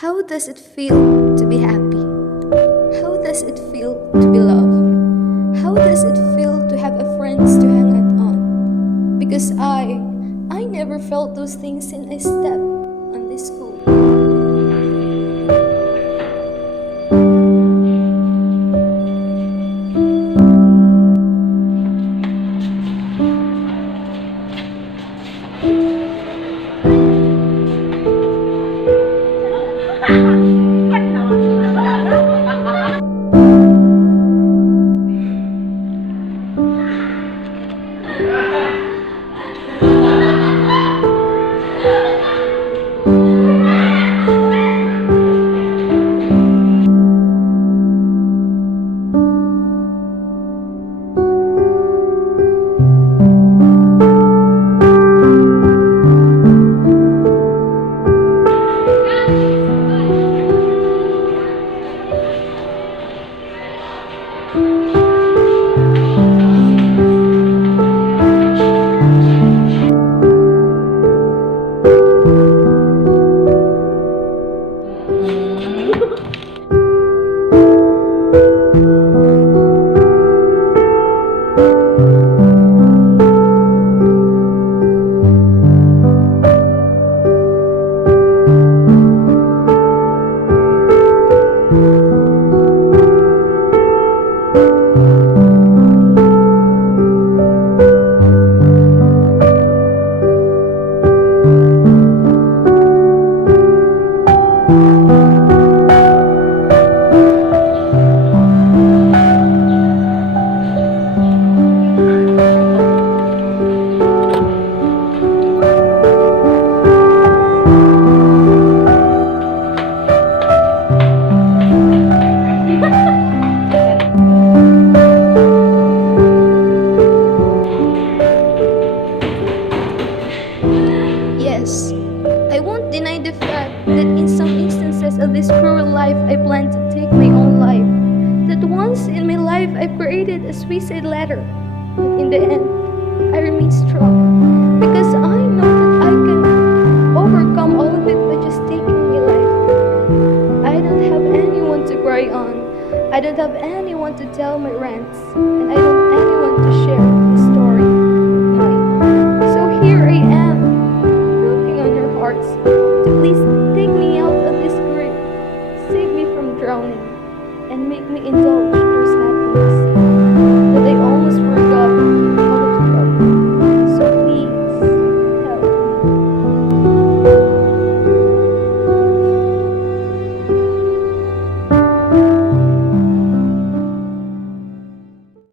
How does it feel to be happy? How does it feel to be loved? How does it feel to have a friends to hang out on? Because I never felt those things since I stepped on this school. Yes, I won't deny the fact that in some instances of this cruel life, I plan to take my own life. That once in my life, I created a suicide letter. But in the end, I remain strong because I know that I can overcome all of it by just taking my life. I don't have anyone to cry on. I don't have anyone to tell my rants, and I don't have anyone to share the story of mine. So here I am, knocking on your hearts to please take me out of this grief, save me from drowning, and make me indulge